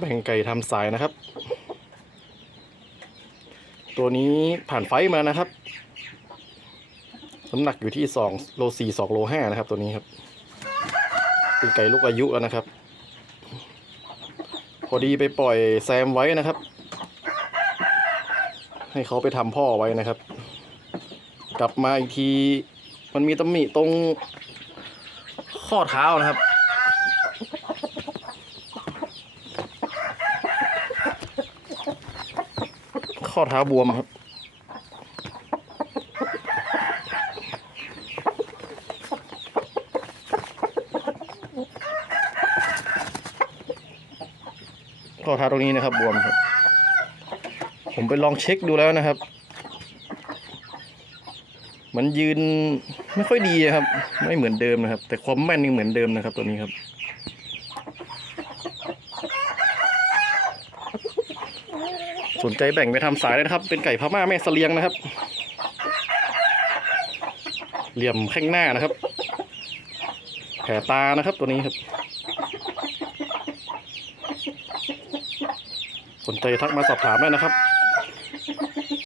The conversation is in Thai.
แบ่งไก่ทำสายนะครับ ตัวนี้ผ่านไฟมานะครับน้ำหนักอยู่ที่สองโลสี่สองโลห้านะครับ ตัวนี้ครับ เป็นไก่ลูกอายุแล้วนะครับ พอดีไปปล่อยแซมไว้นะครับ ให้เขาไปทำพ่อไว้นะครับ กลับมาอีกที มันมีตำหนิตรงข้อเท้านะครับ ข้อเท้าบวมครับ ข้อเท้าตรงนี้นะครับบวมครับ ผมไปลองเช็คดูแล้วนะครับ มันยืนไม่ค่อยดีครับ ไม่เหมือนเดิมนะครับ แต่ความแม่นยังเหมือนเดิมนะครับตัวนี้ครับ สนใจแบ่งไปทำสายเลยนะครับ เป็นไก่พม่าแม่เสลียงนะครับ เหลี่ยมแข้งหน้านะครับ แผลตานะครับตัวนี้ครับ สนใจทักมาสอบถามได้นะครับ